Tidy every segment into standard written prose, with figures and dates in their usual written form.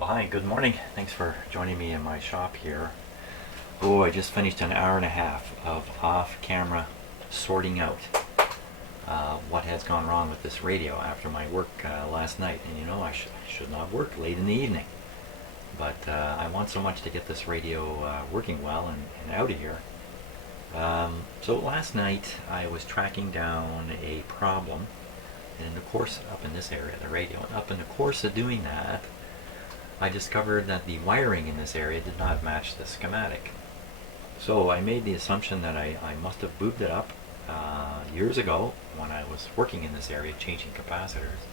Well, hi, good morning. Thanks for joining me in my shop here. Oh, I just finished an hour and a half of off-camera sorting out what has gone wrong with this radio after my work last night. And you know, I should not have worked late in the evening. But I want so much to get this radio working well and out of here. So last night I was tracking down a problem, and in the course up in this area, the radio, and up in the course of doing that, I discovered that the wiring in this area did not match the schematic. So I made the assumption that I must have booped it up years ago when I was working in this area changing capacitors,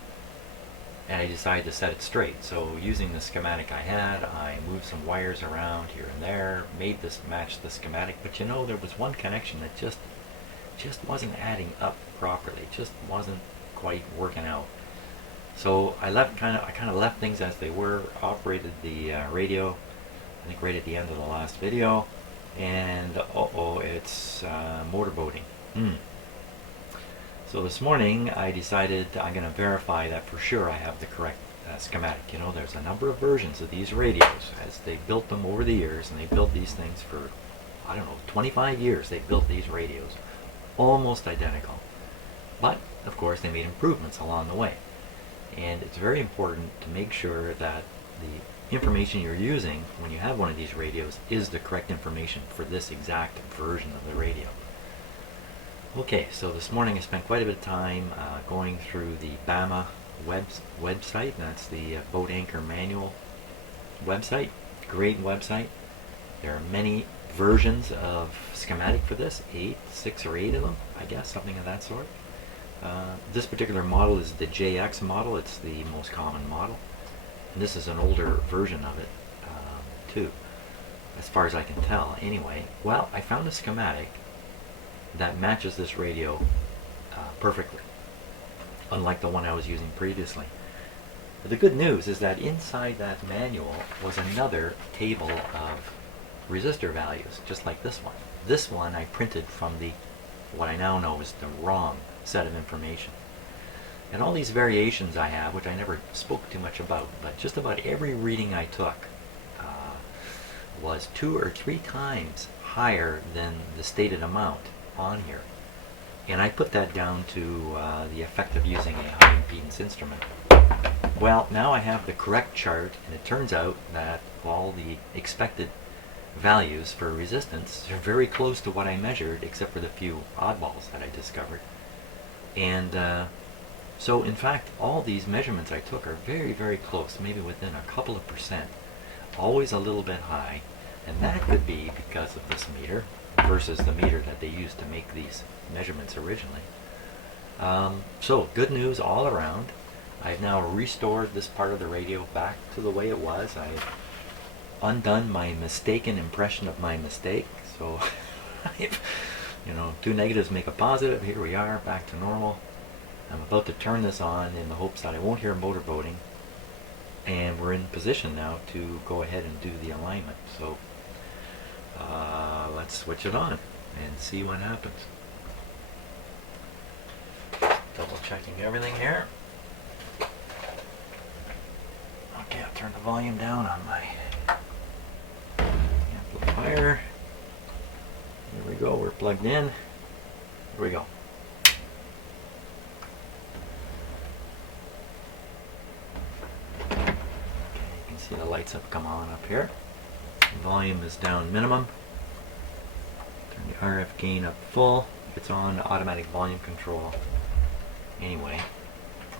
and I decided to set it straight. So using the schematic I had, I moved some wires around here and there, made this match the schematic, but you know, there was one connection that just wasn't adding up properly. It just wasn't quite working out. So I kind of left things as they were, operated the radio, I think right at the end of the last video, and it's motorboating. So this morning I decided I'm going to verify that for sure I have the correct schematic. You know, there's a number of versions of these radios as they built them over the years, and they built these things for, I don't know, 25 years they built these radios, almost identical. But of course they made improvements along the way. And it's very important to make sure that the information you're using when you have one of these radios is the correct information for this exact version of the radio. Okay, so this morning I spent quite a bit of time going through the BAMA website. That's the Boat Anchor Manual website. Great website. There are many versions of schematic for this, 6 or 8 of them, I guess, something of that sort. This particular model is the JX model. It's the most common model, and this is an older version of it too, as far as I can tell anyway. Well, I found a schematic that matches this radio perfectly, unlike the one I was using previously. But the good news is that inside that manual was another table of resistor values, just like this one. This one I printed from what I now know is the wrong set of information. And all these variations I have, which I never spoke too much about, but just about every reading I took was 2 or 3 times higher than the stated amount on here. And I put that down to the effect of using a high impedance instrument. Well, now I have the correct chart, and it turns out that all the expected values for resistance are very close to what I measured, except for the few oddballs that I discovered. And so in fact all these measurements I took are very, very close, maybe within a couple of percent, always a little bit high, and that could be because of this meter versus the meter that they used to make these measurements originally. So good news all around. I've now restored this part of the radio back to the way it was. I've undone my mistaken impression of my mistake. So you know, 2 negatives make a positive. Here we are, back to normal. I'm about to turn this on in the hopes that I won't hear motorboating, and we're in position now to go ahead and do the alignment. So let's switch it on and see what happens. Double checking everything here. Okay, I'll turn the volume down on my amplifier. There we go, we're plugged in. Here we go. Okay, you can see the lights have come on up here. The volume is down minimum. Turn the RF gain up full. It's on automatic volume control anyway,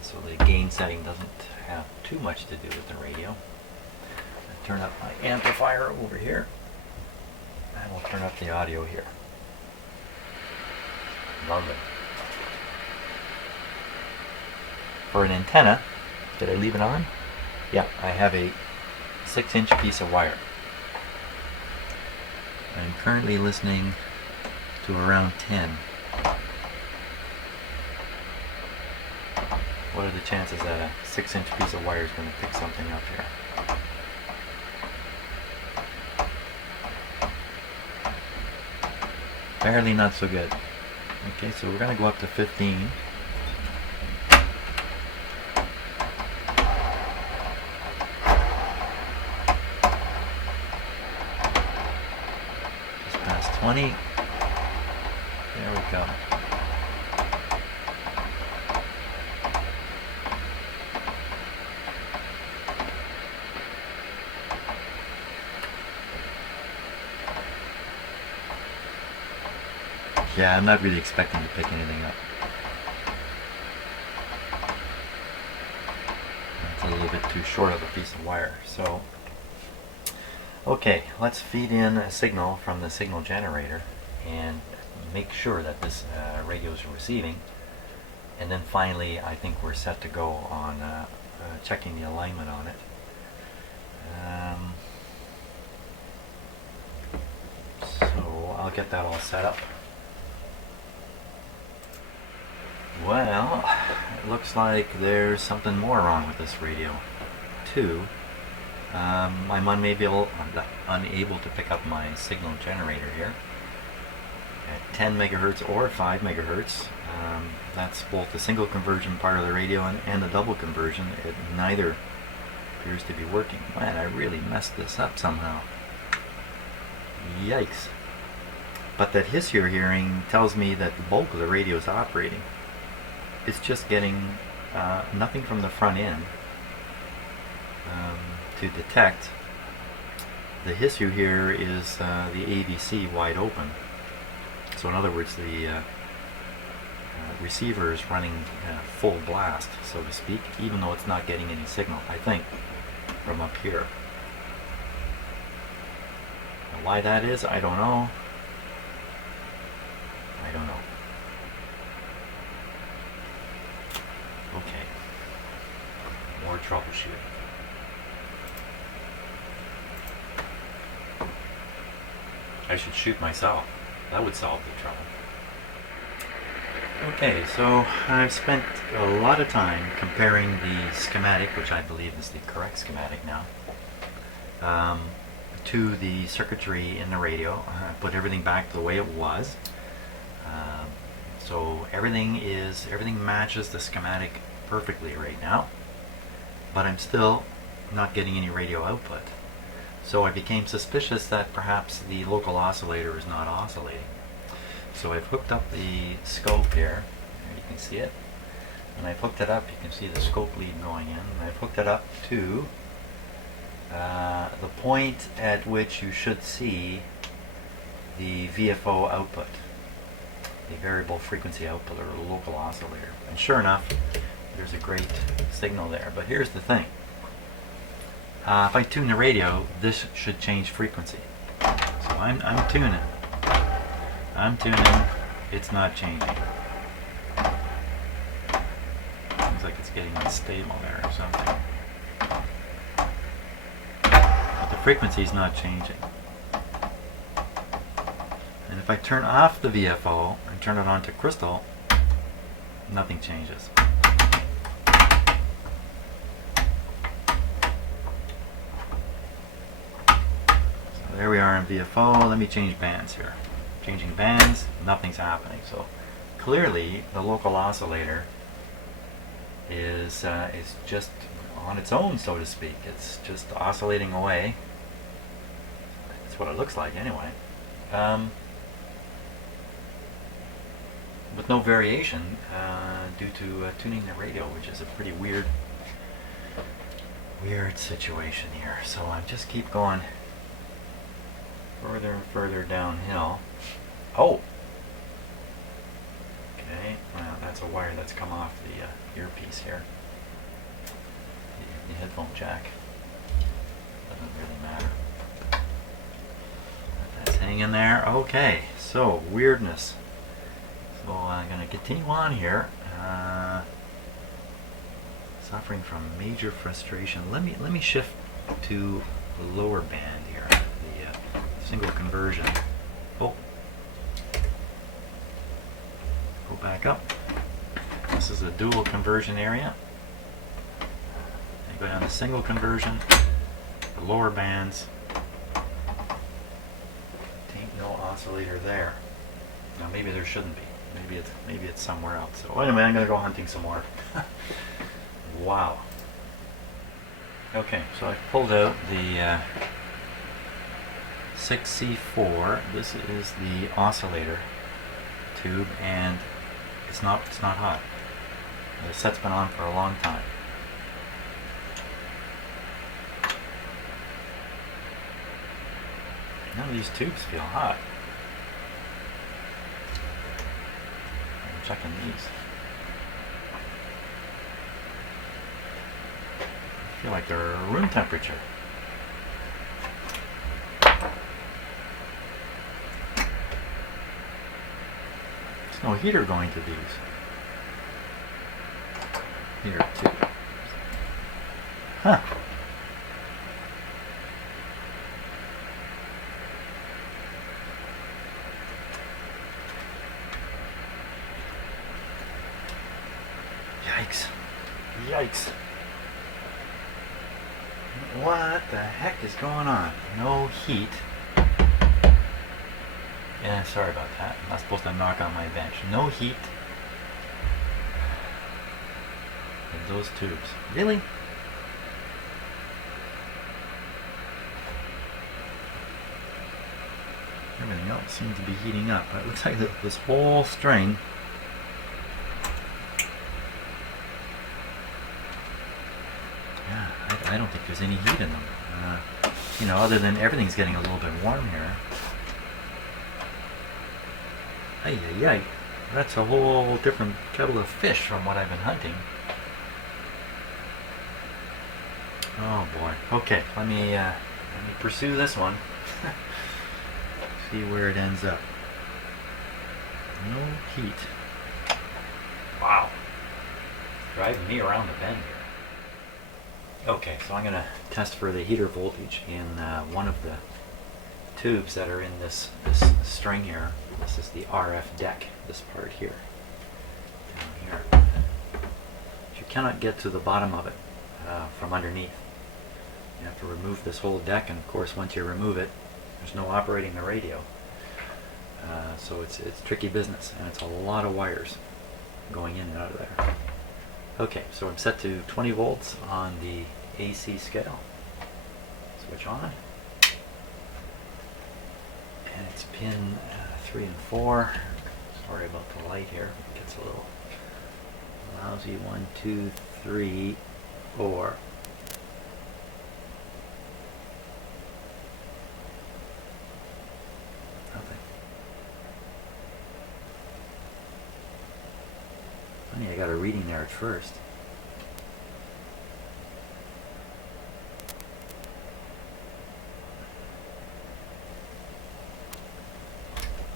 so the gain setting doesn't have too much to do with the radio. I'll turn up my amplifier over here, and we'll turn up the audio here. Lovely. For an antenna, did I leave it on? Yeah, I have a 6-inch piece of wire. I'm currently listening to around 10. What are the chances that a 6-inch piece of wire is going to pick something up here? Apparently not so good. Okay, so we're going to go up to 15. 20. There we go. Yeah, I'm not really expecting to pick anything up. That's a little bit too short of a piece of wire. So, okay, let's feed in a signal from the signal generator and make sure that this radio is receiving. And then finally, I think we're set to go on checking the alignment on it. So I'll get that all set up. Well, it looks like there's something more wrong with this radio too. I'm unable to pick up my signal generator here at 10 megahertz or 5 megahertz. That's both the single conversion part of the radio and the double conversion. Neither appears to be working. Man, I really messed this up somehow. Yikes. But that hiss you're hearing tells me that the bulk of the radio is operating. It's just getting nothing from the front end to detect. The hiss you hear is the AVC wide open. So in other words, the receiver is running full blast, so to speak, even though it's not getting any signal, I think, from up here. Now, why that is, I don't know. I don't know. Okay. More troubleshooting. I should shoot myself. That would solve the trouble. Okay, so I've spent a lot of time comparing the schematic, which I believe is the correct schematic now, to the circuitry in the radio. I put everything back to the way it was. So everything matches the schematic perfectly right now, but I'm still not getting any radio output. So I became suspicious that perhaps the local oscillator is not oscillating. So I've hooked up the scope here. You can see it. And I've hooked it up. You can see the scope lead going in. And I've hooked it up to the point at which you should see the VFO output, the variable frequency output, or a local oscillator. And sure enough, there's a great signal there. But here's the thing. If I tune the radio, this should change frequency. So I'm tuning. It's not changing. Seems like it's getting unstable there or something. But the frequency's not changing. And if I turn off the VFO and turn it on to crystal, nothing changes. So there we are in VFO. Let me change bands here. Changing bands, nothing's happening. So clearly the local oscillator is just on its own, so to speak. It's just oscillating away. That's what it looks like anyway. With no variation due to tuning the radio, which is a pretty weird situation here. So I just keep going further and further downhill. Oh! Okay, well, that's a wire that's come off the earpiece here. The headphone jack. Doesn't really matter. That's hanging there. Okay, so weirdness. So I'm going to continue on here. Suffering from major frustration. Let me shift to the lower band here. The single conversion. Oh. Go back up. This is a dual conversion area. I go down to single conversion. The lower bands. Ain't no oscillator there. Now maybe there shouldn't be. Maybe it's somewhere else. So anyway, I'm gonna go hunting some more. Wow. Okay, so I pulled out the 6C4. This is the oscillator tube, and it's not hot. The set's been on for a long time. None of these tubes feel hot. I'm checking these. I feel like they're room temperature. There's no heater going to these. Here too. Huh. Yikes. Yikes. What the heck is going on? No heat. Yeah, sorry about that. I'm not supposed to knock on my bench. No heat. And those tubes. Really? Everything else seems to be heating up. It looks like this whole string I don't think there's any heat in them. You know, other than everything's getting a little bit warm here. Ay, ay, ay. That's a whole different kettle of fish from what I've been hunting. Oh boy. Okay, let me pursue this one. See where it ends up. No heat. Wow. Driving me around the bend here. Okay, so I'm going to test for the heater voltage in one of the tubes that are in this string here. This is the RF deck, this part here. Down here. You cannot get to the bottom of it from underneath. You have to remove this whole deck, and of course once you remove it, there's no operating the radio. So it's tricky business, and it's a lot of wires going in and out of there. Okay, so I'm set to 20 volts on the AC scale. Switch on. And it's pin 3 and 4. Sorry about the light here. It gets a little lousy. 1, 2, 3, 4. Nothing. Funny, I got a reading there at first.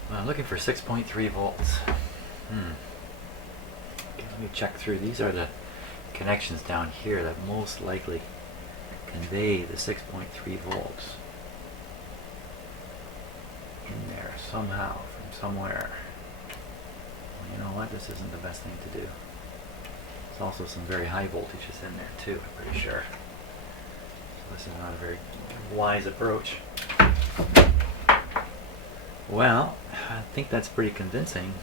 Well, I'm looking for 6.3 volts. Okay, let me check through. These are the connections down here that most likely convey the 6.3 volts in there somehow, from somewhere. Well, you know what? This isn't the best thing to do. There's also some very high voltages in there too, I'm pretty sure. So this is not a very wise approach. Well, I think that's pretty convincing.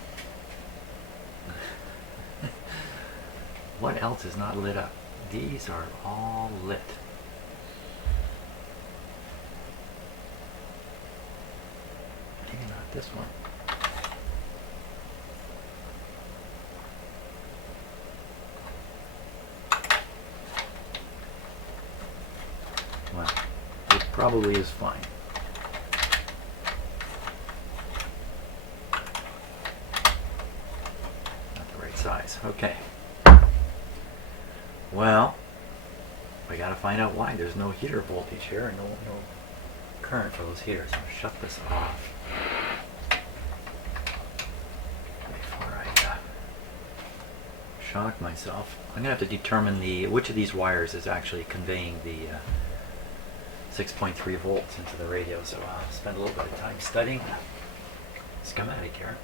What else is not lit up? These are all lit. Maybe not this one. Well, it probably is fine. Size. Okay. Well, we got to find out why there's no heater voltage here, no current for those heaters. I'll shut this off before I shock myself. I'm gonna have to determine which of these wires is actually conveying the 6.3 volts into the radio. So I'll spend a little bit of time studying schematic here.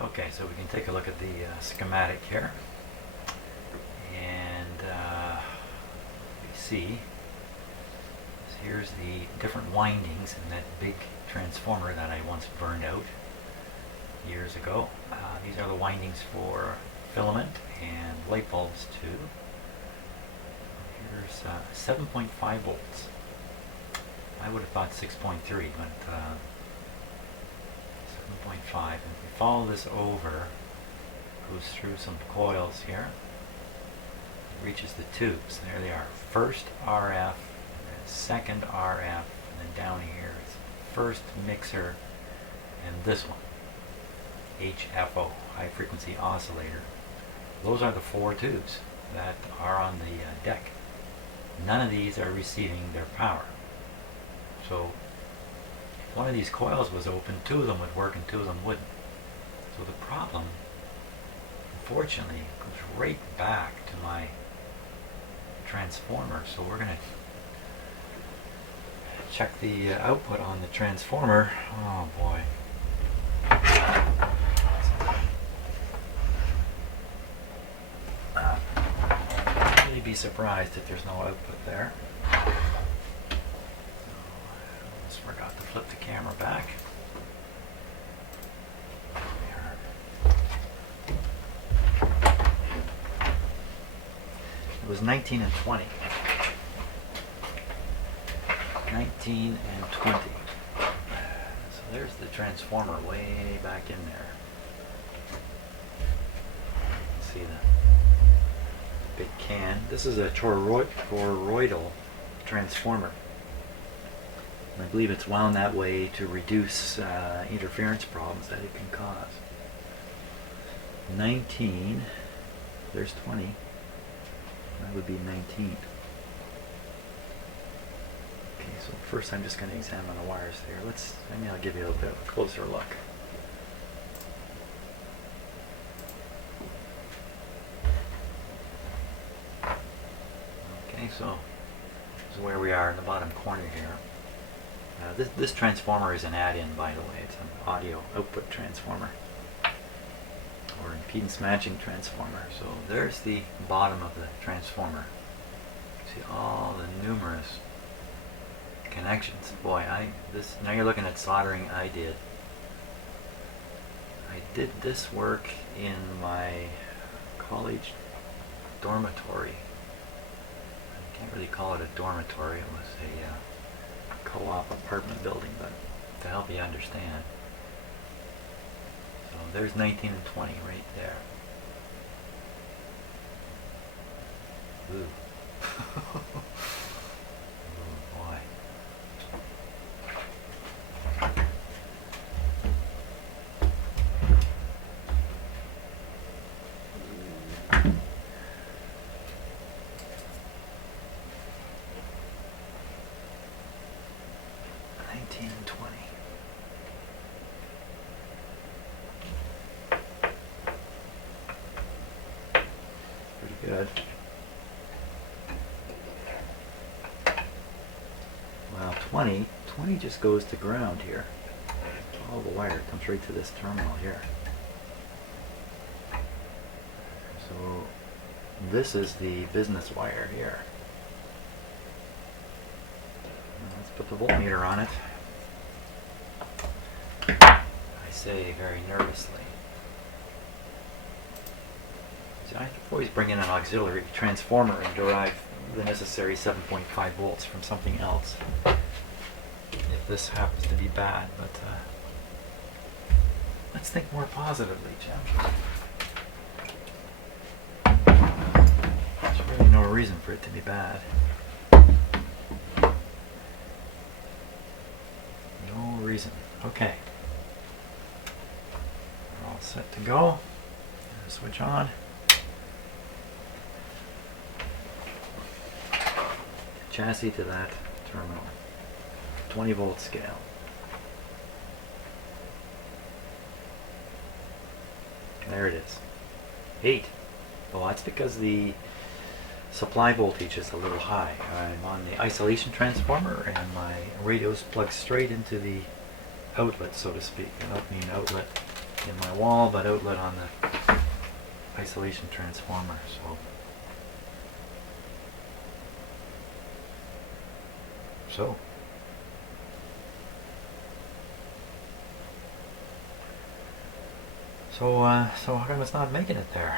Okay, so we can take a look at the schematic here, and we see here's the different windings in that big transformer that I once burned out years ago. These are the windings for filament and light bulbs too. Here's 7.5 volts. I would have thought 6.3, but 7.5. And if we follow this over, goes through some coils here, it reaches the tubes. There they are. First RF, second RF, and then down here is first mixer, and this one, HFO, high frequency oscillator. Those are the 4 tubes that are on the deck. None of these are receiving their power. So if one of these coils was open, 2 of them would work and 2 of them wouldn't. So the problem, unfortunately, goes right back to my transformer. So we're going to check the output on the transformer. Oh boy. Really be surprised if there's no output there. Almost forgot to flip the camera back. It was 19 and 20. 19 and 20. So there's the transformer way back in there. See the big can. This is a toroidal transformer. I believe it's wound that way to reduce interference problems that it can cause. 19. There's 20. That would be 19. Okay, so first I'm just going to examine the wires here. Maybe I'll give you a little bit of a closer look. Okay, so this is where we are in the bottom corner here. This transformer is an add-in, by the way. It's an audio output transformer, or impedance matching transformer. So there's the bottom of the transformer. See all the numerous connections. Boy, now you're looking at soldering I did this work in my college dormitory. I can't really call it a dormitory. It was a co-op apartment building, but to help you understand. So there's 19 and 20 right there. Ooh. Oh boy. And 20. Pretty good. Well, 20 just goes to ground here. All the wire comes right to this terminal here. So this is the business wire here. Now let's put the voltmeter on it. I say very nervously. See, I can always bring in an auxiliary transformer and derive the necessary 7.5 volts from something else if this happens to be bad, but let's think more positively, Jim. There's really no reason for it to be bad. No reason. Okay. We're all set to go. Switch on. Chassis to that terminal. 20 volt scale. There it is. 8. Well, that's because the supply voltage is a little high. I'm on the isolation transformer and my radio's plugged straight into the outlet, so to speak. I don't mean outlet in my wall, but outlet on the isolation transformer. So how come it's not making it there?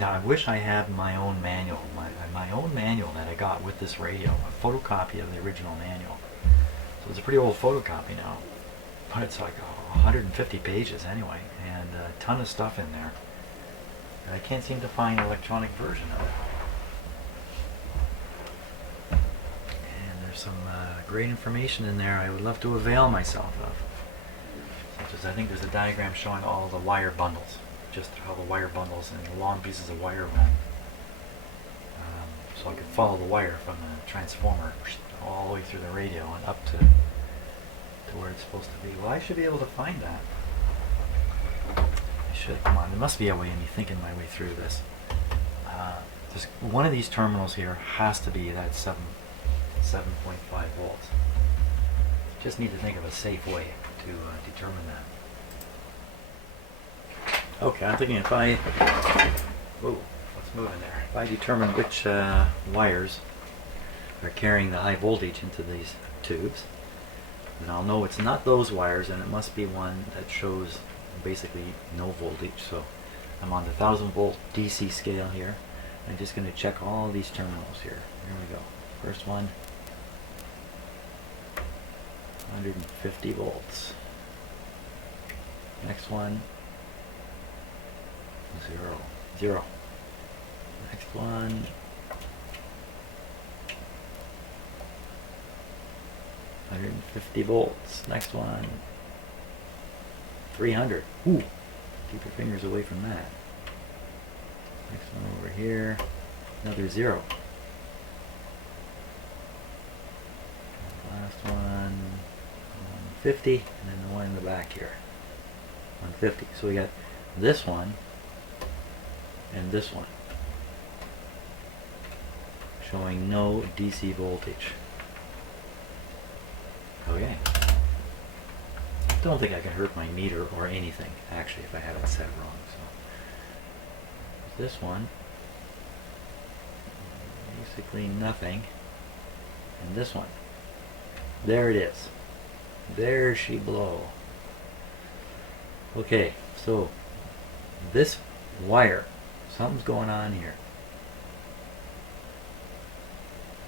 Now I wish I had my own manual, my own manual that I got with this radio, a photocopy of the original manual. So it's a pretty old photocopy now, but it's like 150 pages anyway, and a ton of stuff in there. And I can't seem to find an electronic version of it. And there's some great information in there I would love to avail myself of. Such as, I think there's a diagram showing all the wire bundles, just how the wire bundles and the long pieces of wire run. So I could follow the wire from the transformer all the way through the radio and up to where it's supposed to be. Well, I should be able to find that. I should. Come on, there must be a way of me thinking my way through this. Just one of these terminals here has to be that 7.5 volts. Just need to think of a safe way to determine that. Okay, I'm thinking if I... Whoa, what's moving there? If I determine which wires are carrying the high voltage into these tubes, then I'll know it's not those wires, and it must be one that shows basically no voltage. So I'm on the 1000 volt DC scale here. I'm just going to check all these terminals here. Here we go. First one, 150 volts. Next one, 0. Next one, 150 volts. Next one, 300. Ooh, keep your fingers away from that. Next one over here, another 0. Last one, 150, and then the one in the back here, 150. So we got this one and this one showing no DC voltage. Okay. I don't think I can hurt my meter or anything, actually, if I have it set wrong. So this one, basically nothing. And this one, there it is. There she blow. Okay, so this wire, something's going on here.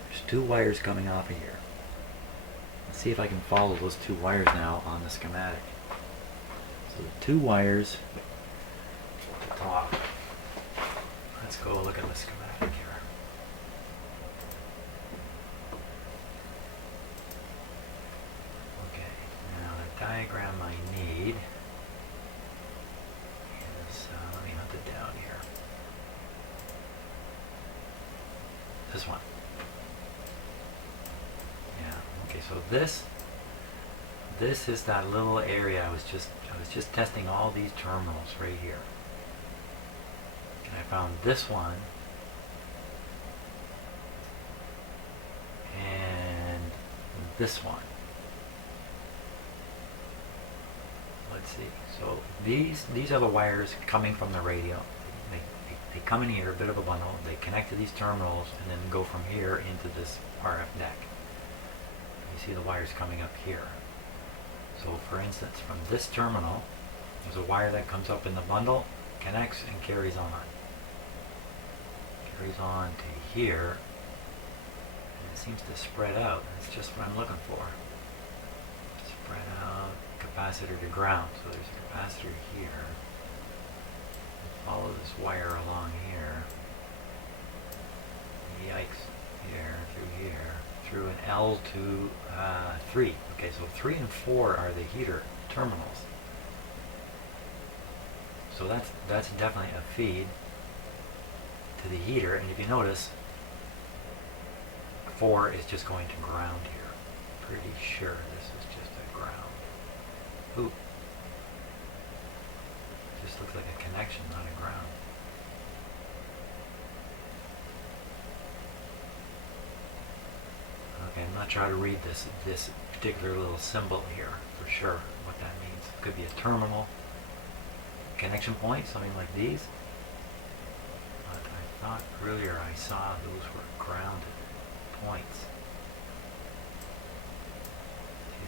There's 2 wires coming off of here. Let's see if I can follow those 2 wires now on the schematic. So the 2 wires at the top. Let's go look at the schematic here. Okay, now the diagram I need is, let me hunt it down here. This one. Yeah, okay, so this is that little area I was just testing all these terminals right here. And I found this one and this one. Let's see. So these are the wires coming from the radio. They come in here, a bit of a bundle. They connect to these terminals and then go from here into this RF deck. You see the wires coming up here. So for instance, from this terminal, there's a wire that comes up in the bundle, connects and carries on. Carries on to here, and it seems to spread out. That's just what I'm looking for. Spread out, capacitor to ground. So there's a capacitor here. Follow this wire along here. Yikes. Here, through here, through an L to 3. Okay, so 3 and 4 are the heater terminals. So that's definitely a feed to the heater, and if you notice, 4 is just going to ground here. Pretty sure this is just a ground. Ooh. Just looks like a connection, not a ground. Okay, I'm not sure how to read this particular little symbol here for sure, what that means. It could be a terminal connection point, something like these. But I thought earlier I saw those were grounded points.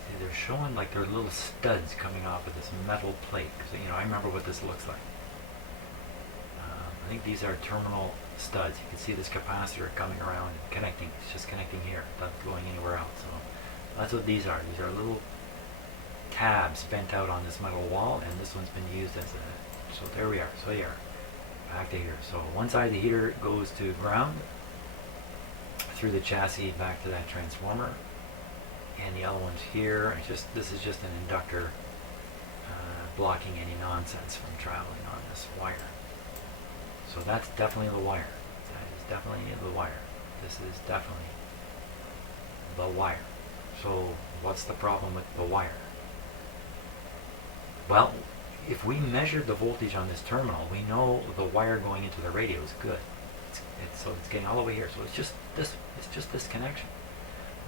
See, they're showing like they're little studs coming off of this metal plate. So, you know, I remember what this looks like. I think these are terminal studs. You can see this capacitor coming around and connecting. It's just connecting here, not going anywhere else. So that's what these are. These are little tabs bent out on this metal wall, and this one's been used as a, so there we are. So here, back to here. So one side of the heater goes to ground, through the chassis back to that transformer, and the other one's here. It's just, this is just an inductor blocking any nonsense from traveling on this wire. So that's definitely the wire. That is definitely the wire. This is definitely the wire. So what's the problem with the wire? Well, if we measured the voltage on this terminal, we know the wire going into the radio is good. So it's getting all the way here. So it's just this connection.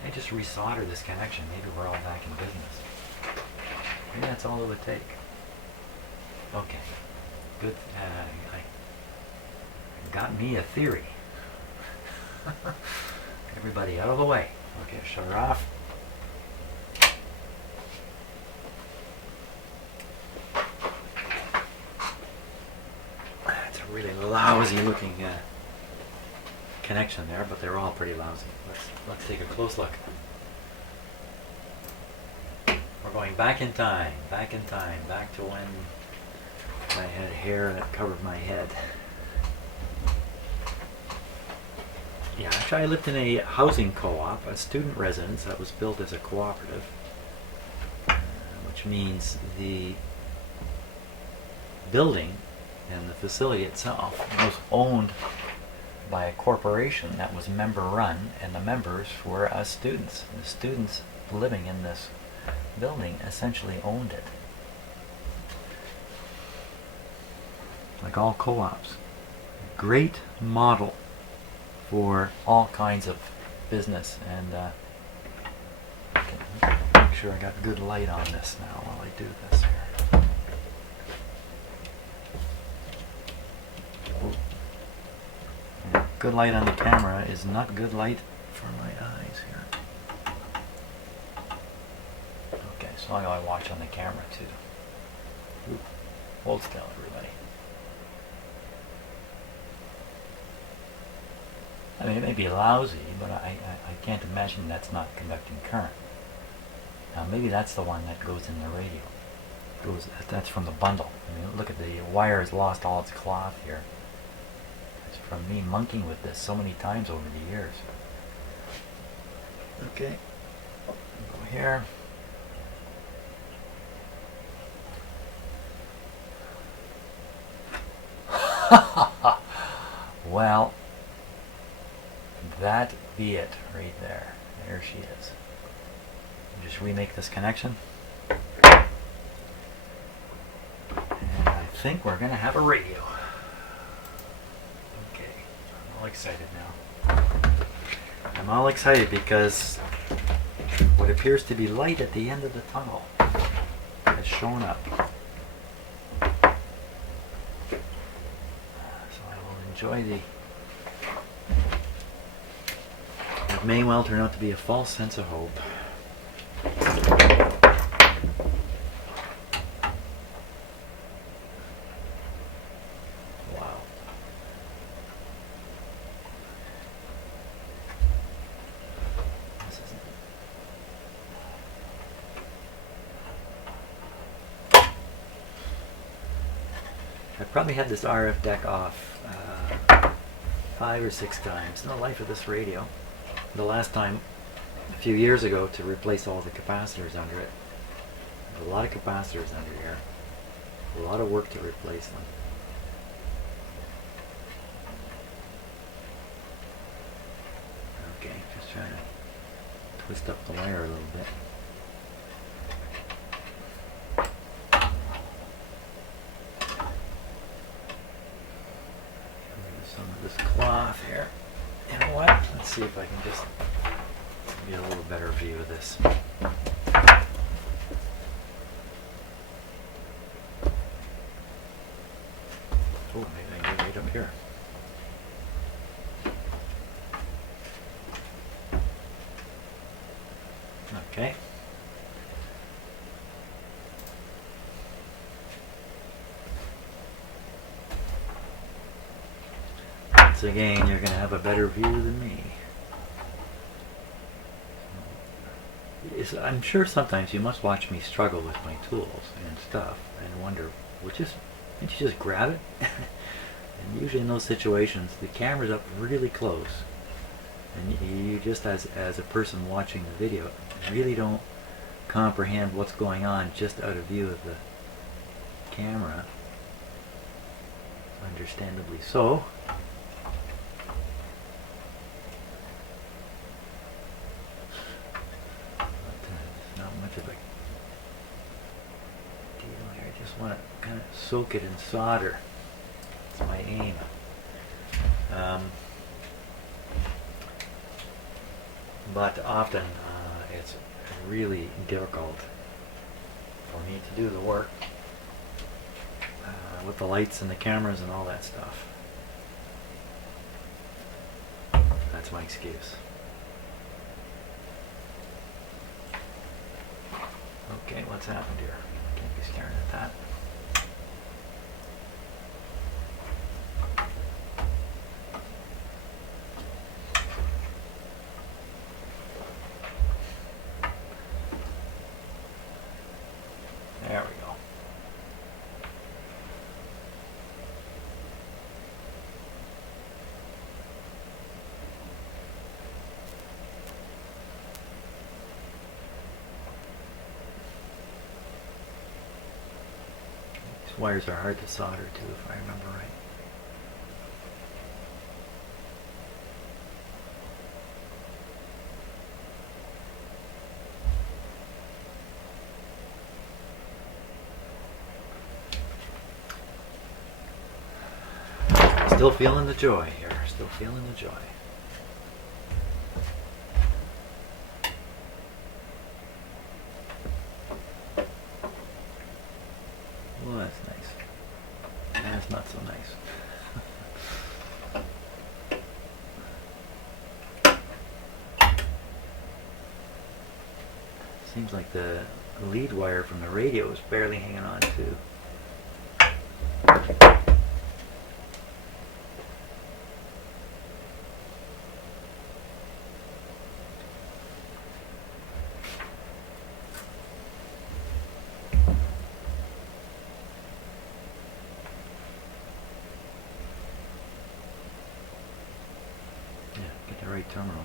I just resolder this connection. Maybe we're all back in business. Maybe that's all it would take. Okay, good. I got me a theory. Everybody out of the way. Okay, shut her off. It's a really lousy looking connection there, but they're all pretty lousy. Let's take a close look. We're going back in time, back to when I had hair that covered my head. Yeah, actually I lived in a housing co-op, a student residence that was built as a cooperative, which means the building and the facility itself was owned by a corporation that was member run, and the members were us students. The students living in this building essentially owned it. Like all co-ops. Great model for all kinds of business, and okay, make sure I got good light on this now while I do this here. Good light on the camera is not good light for my eyes here. Okay, so I gotta watch on the camera too. Ooh, hold still, everybody. I mean, it may be lousy, but I can't imagine that's not conducting current. Now maybe that's the one that goes in the radio. That's from the bundle. I mean, look at the wire has lost all its cloth here. It's from me monkeying with this so many times over the years. Okay, go here. Well, that be it right there. There she is. Just remake this connection. And I think we're going to have a radio. Okay, I'm all excited now. I'm all excited because what appears to be light at the end of the tunnel has shown up. So I will enjoy the... It may well turn out to be a false sense of hope. Wow. This isn't... I've probably had this RF deck off 5 or 6 times in the life of this radio. The last time, a few years ago, to replace all the capacitors under it. There's a lot of capacitors under here. A lot of work to replace them. Okay, just trying to twist up the wire a little bit. Some of this cloth here. You know what? Let's see if I can just get a little better view of this. Oh, maybe I can get right up here. Okay. once again, you're going to have a better view than me. I'm sure sometimes you must watch me struggle with my tools and stuff and wonder, well, can't you just grab it? And usually in those situations, the camera's up really close, and you just, as a person watching the video, really don't comprehend what's going on just out of view of the camera. Understandably so. Not much of a deal here. I just want to kind of soak it in solder. That's my aim. But often it's really difficult for me to do the work with the lights and the cameras and all that stuff. That's my excuse. Okay, what's happened here? Can't be staring at that. There we go. These wires are hard to solder too, if I remember right. Still feeling the joy here. Still feeling the joy. Well, that's nice. That's not so nice. Seems like the lead wire from the radio is barely hanging on too. Get the right terminal.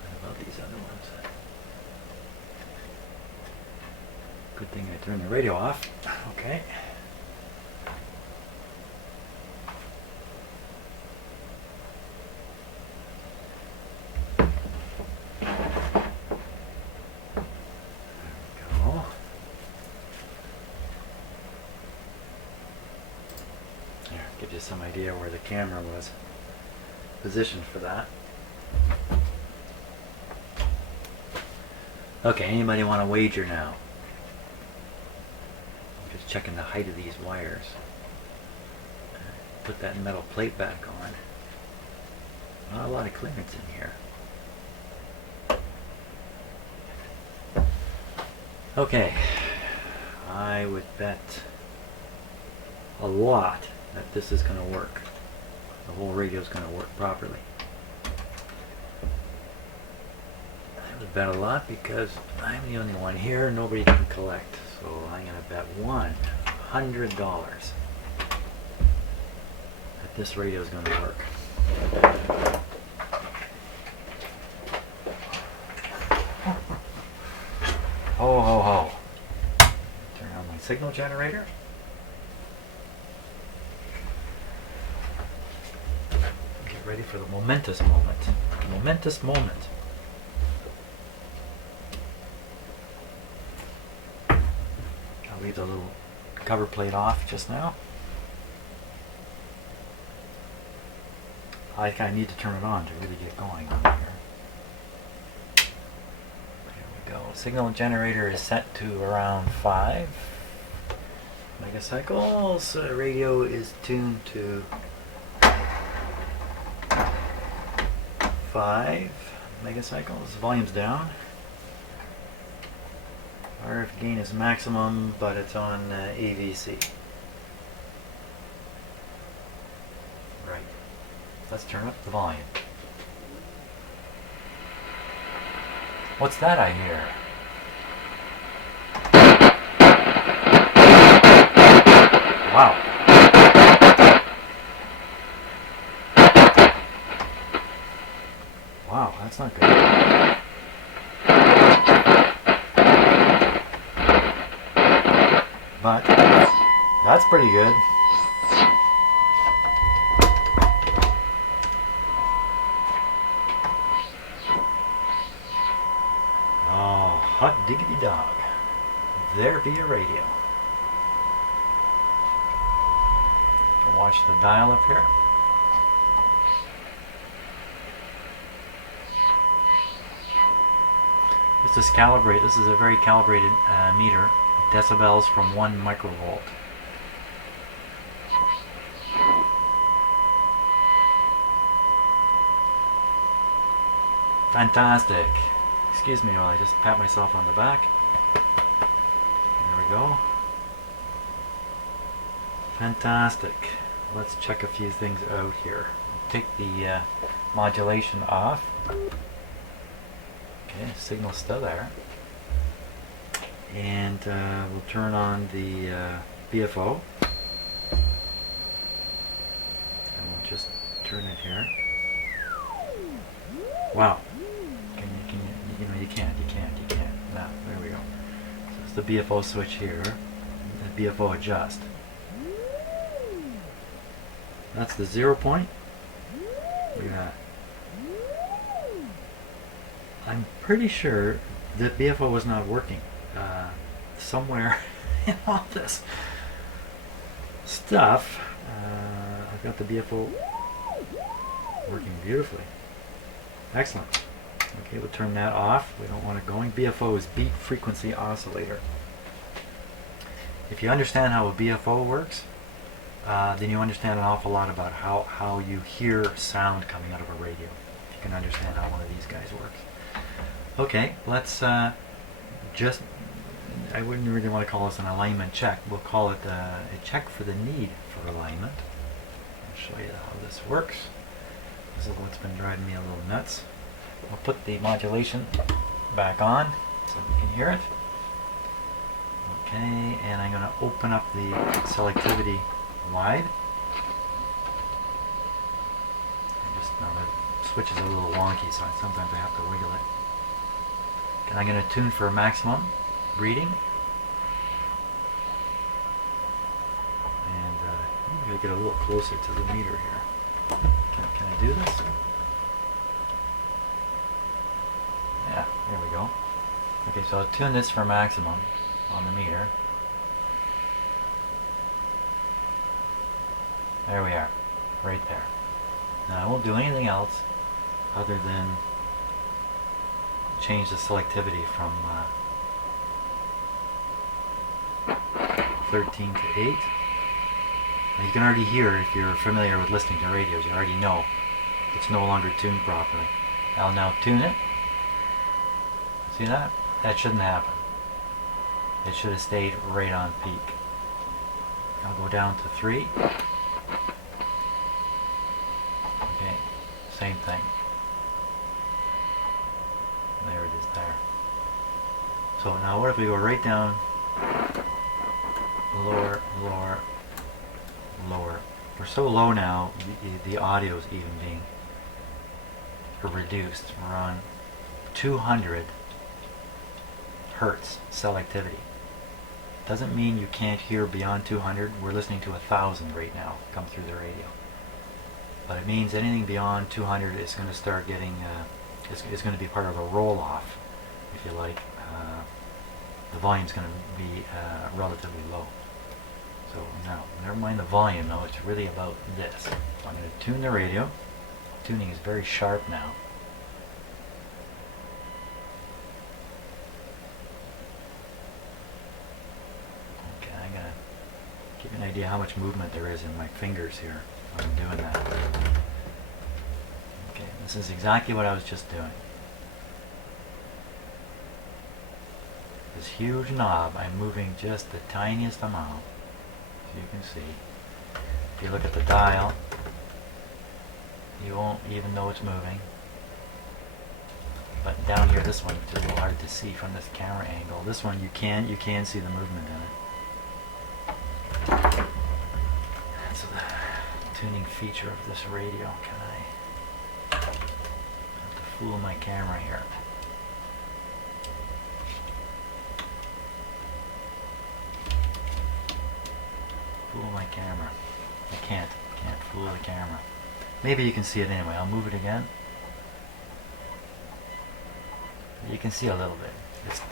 What about these other ones? Good thing I turned the radio off. Okay. Gives you some idea where the camera was positioned for that. Okay, anybody want to wager now? I'm just checking the height of these wires. Put that metal plate back on. Not a lot of clearance in here. Okay, I would bet a lot that this is going to work. The whole radio is going to work properly. I would bet a lot because I'm the only one here, nobody can collect. So I'm going to bet $100 that this radio is going to work. Ho ho ho. Turn on my signal generator. Ready for the momentous moment. The momentous moment. I'll leave the little cover plate off just now. I need to turn it on to really get going on here. There we go. Signal generator is set to around 5 megacycles. Radio is tuned to 5 megacycles. Volume's down. RF gain is maximum, but it's on AVC. Right. Let's turn up the volume. What's that I hear? Wow. Wow, that's not good. But that's pretty good. Oh, hot diggity dog. There be a radio. You can watch the dial up here. This is calibrate. This is a very calibrated meter. Decibels from 1 microvolt. Fantastic. Excuse me while I just pat myself on the back. There we go. Fantastic. Let's check a few things out here. Take the modulation off. Okay, signal's still there. And we'll turn on the BFO. And we'll just turn it here. Wow. You can't. Now, there we go. So it's the BFO switch here. The BFO adjust. That's the 0 point. Look at that. I'm pretty sure the BFO was not working. Somewhere in all this stuff, I've got the BFO working beautifully. Excellent. Okay, we'll turn that off. We don't want it going. BFO is beat frequency oscillator. If you understand how a BFO works, then you understand an awful lot about how you hear sound coming out of a radio. If you can understand how one of these guys works. Okay, let's just, I wouldn't really want to call this an alignment check. We'll call it a check for the need for alignment. I'll show you how this works. This is what's been driving me a little nuts. I'll put the modulation back on so we can hear it. Okay, and I'm going to open up the selectivity wide. Now the switch is a little wonky, so sometimes I have to wiggle it. And I'm going to tune for a maximum reading. And I'm going to get a little closer to the meter here. Can I do this? Yeah, there we go. Okay, so I'll tune this for maximum on the meter. There we are, right there. Now I won't do anything else other than change the selectivity from 13 to 8. Now you can already hear, if you're familiar with listening to radios, you already know it's no longer tuned properly. I'll now tune it. See that? That shouldn't happen. It should have stayed right on peak. I'll go down to 3. Okay, same thing. There it is there. So now what if we go right down, lower, lower, lower. We're so low now, the audio is even being reduced. We're on 200 hertz selectivity. Doesn't mean you can't hear beyond 200. We're listening to 1,000 right now come through the radio. But it means anything beyond 200 is going to start getting, is going to be part of a roll-off, if you like. The volume's going to be relatively low. So now, never mind the volume though, it's really about this. So I'm going to tune the radio. Tuning is very sharp now. Okay, I'm going to give you an idea how much movement there is in my fingers here when I'm doing that. Okay, this is exactly what I was just doing. this huge knob, I'm moving just the tiniest amount, as you can see. If you look at the dial, you won't even know it's moving. But down here, this one, it's a little hard to see from this camera angle. This one, you can see the movement in it. That's the tuning feature of this radio. Can I have to fool my camera here? Fool my camera. I can't fool the camera. Maybe you can see it anyway. I'll move it again. You can see a little bit.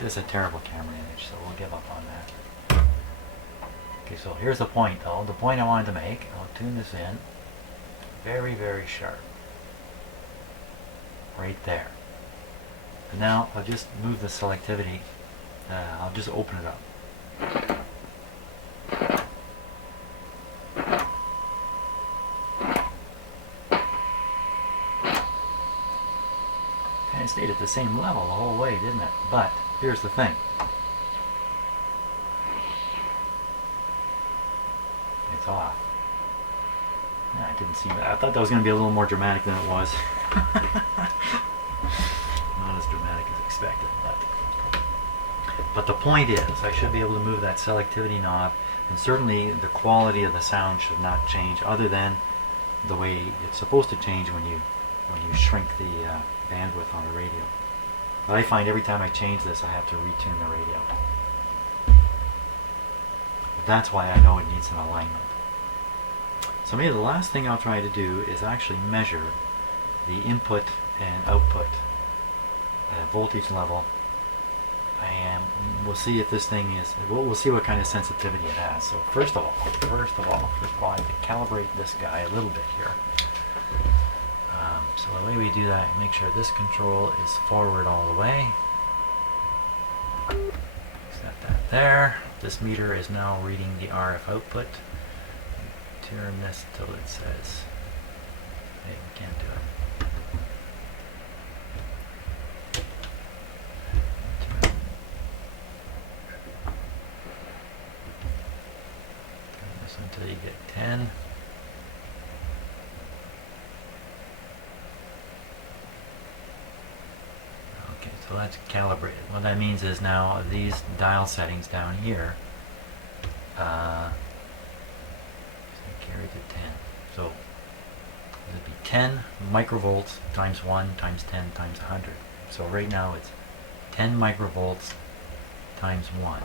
It's a terrible camera image, so we'll give up on that. Okay, so here's the point though. The point I wanted to make, I'll tune this in. Very, very sharp. Right there. And now I'll just move the selectivity. I'll just open it up. It stayed at the same level the whole way, didn't it? But here's the thing. It's off. Yeah, I didn't see that. I thought that was going to be a little more dramatic than it was. Not as dramatic as expected. But the point is, I should be able to move that selectivity knob, and certainly the quality of the sound should not change, other than the way it's supposed to change when you shrink the bandwidth on the radio. But I find every time I change this, I have to retune the radio. That's why I know it needs an alignment. So maybe the last thing I'll try to do is actually measure the input and output voltage level, and we'll see if this thing is, we'll see what kind of sensitivity it has. So first of all, I have to calibrate this guy a little bit here. So the way we do that, make sure this control is forward all the way. Set that there. This meter is now reading the RF output. Turn this till it says, hey, we can't do it. Turn this until you get 10. So that's calibrated. What that means is now these dial settings down here carry to 10. So it would be 10 microvolts times 1 times 10 times 100. So right now it's 10 microvolts times 1.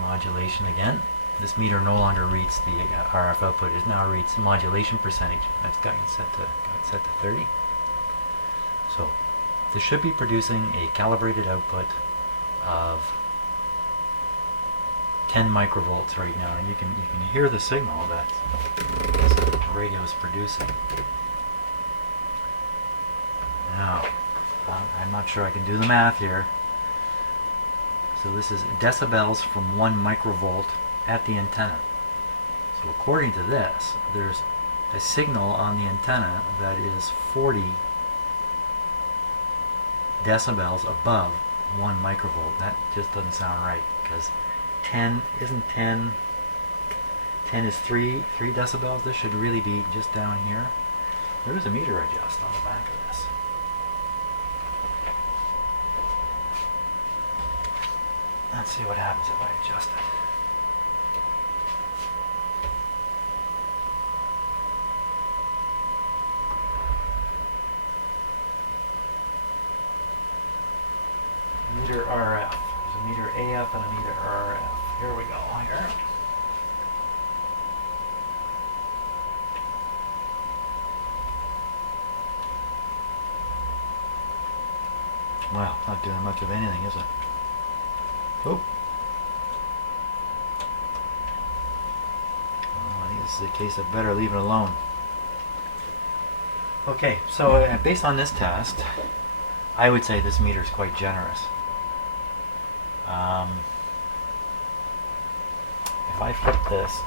Modulation again. This meter no longer reads the RF output. It now reads modulation percentage. That's got set to 30. So this should be producing a calibrated output of 10 microvolts right now, and you can hear the signal that the radio is producing. Now, I'm not sure I can do the math here. So this is decibels from 1 microvolt at the antenna. So according to this, there's a signal on the antenna that is 40 decibels above 1 microvolt. That just doesn't sound right, because 10 isn't 10 is 3 decibels. This should really be just down here. There is a meter adjust on the back of this. Let's see what happens if I adjust it. Meter RF. There's a meter AF and a meter RF. Here we go. Here. Wow, not doing much of anything, is it? Oh. I think this is a case of better leave it alone. Okay, so based on this test, I would say this meter is quite generous. If I flip this,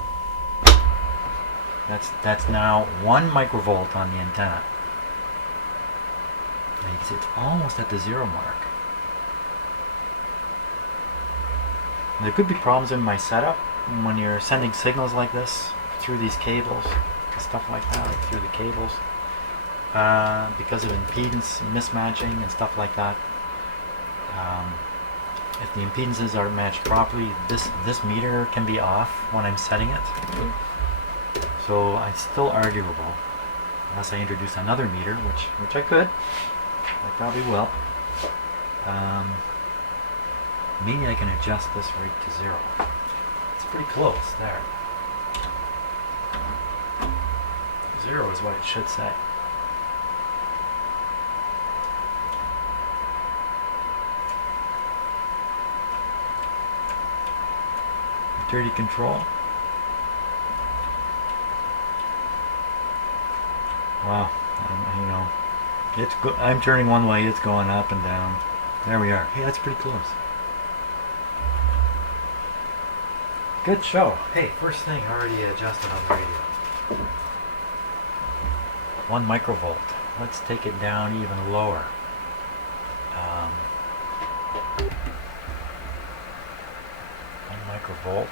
that's now 1 microvolt on the antenna. It's almost at the 0 mark. There could be problems in my setup when you're sending signals like this through these cables, stuff like that, through the cables, because of impedance mismatching and stuff like that. If the impedances aren't matched properly, this meter can be off when I'm setting it. So it's still arguable, unless I introduce another meter, which I could. I probably will. Maybe I can adjust this right to 0. It's pretty close there. 0 is what it should say. Dirty control. Wow, you know, I'm turning one way, it's going up and down. There we are. Hey, that's pretty close. Good show. Hey, first thing, already adjusted on the radio. 1 microvolt. Let's take it down even lower. 1 microvolt.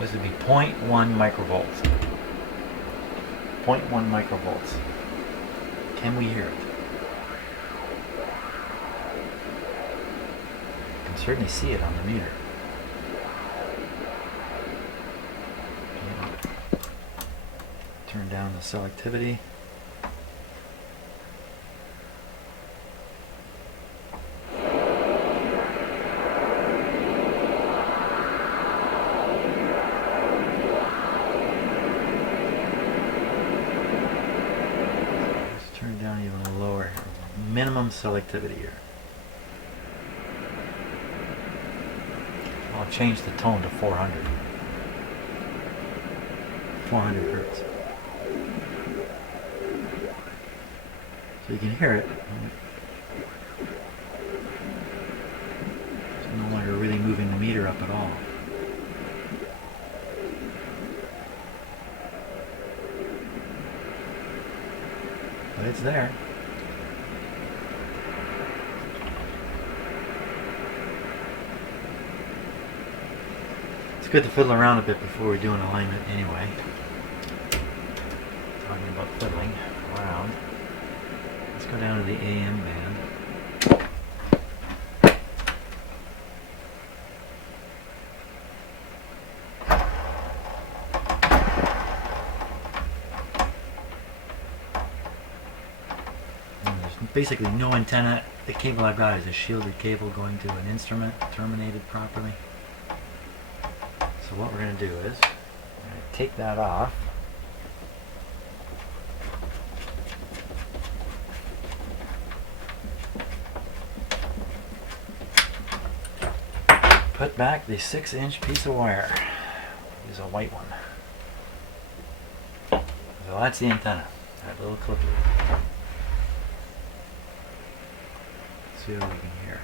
This would be 0.1 microvolts. 0.1 microvolts. Can we hear it? You can certainly see it on the meter. Okay. Turn down the selectivity. Minimum selectivity here. I'll change the tone to 400. 400 hertz. So you can hear it. It's no longer really moving the meter up at all. But it's there. It's good to fiddle around a bit before we do an alignment anyway. Talking about fiddling around. Let's go down to the AM band. And there's basically no antenna. The cable I've got is a shielded cable going to an instrument terminated properly. So what we're going to do is, we're going to take that off. Put back the 6-inch piece of wire. Use a white one. So that's the antenna, that little clip. See what we can hear.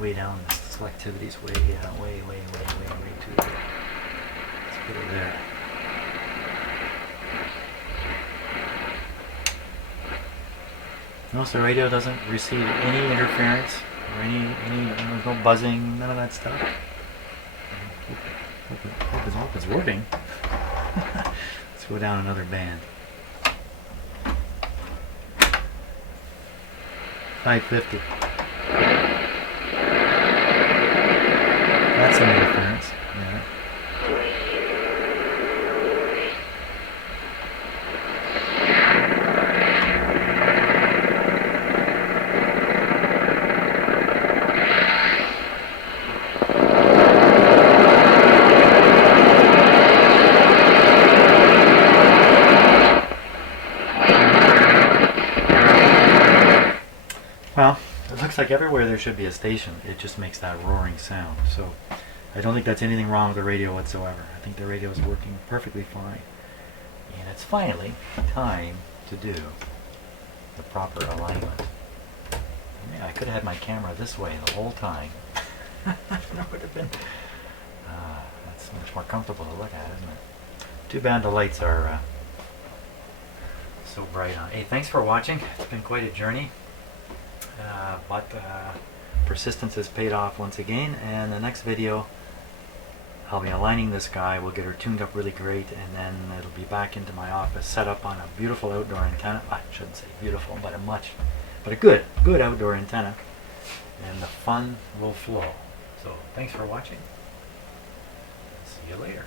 Way down, the selectivity's way too low. Let's put it there. Notice the radio doesn't receive any interference or any there's no buzzing, none of that stuff. Hope it's working. Let's go down another band. 550. That's some interference. Yeah. Well, it looks like everywhere there should be a station. It just makes that roaring sound. So I don't think that's anything wrong with the radio whatsoever. I think the radio is working perfectly fine. And it's finally time to do the proper alignment. Yeah, I could have had my camera this way the whole time. That would have been, that's much more comfortable to look at, isn't it? Too bad the lights are so bright on. Hey, thanks for watching. It's been quite a journey, but persistence has paid off once again. And the next video, I'll be aligning this guy. We'll get her tuned up really great, and then it'll be back into my office, set up on a beautiful outdoor antenna. I shouldn't say beautiful, but a good outdoor antenna, and the fun will flow. So thanks for watching. See you later.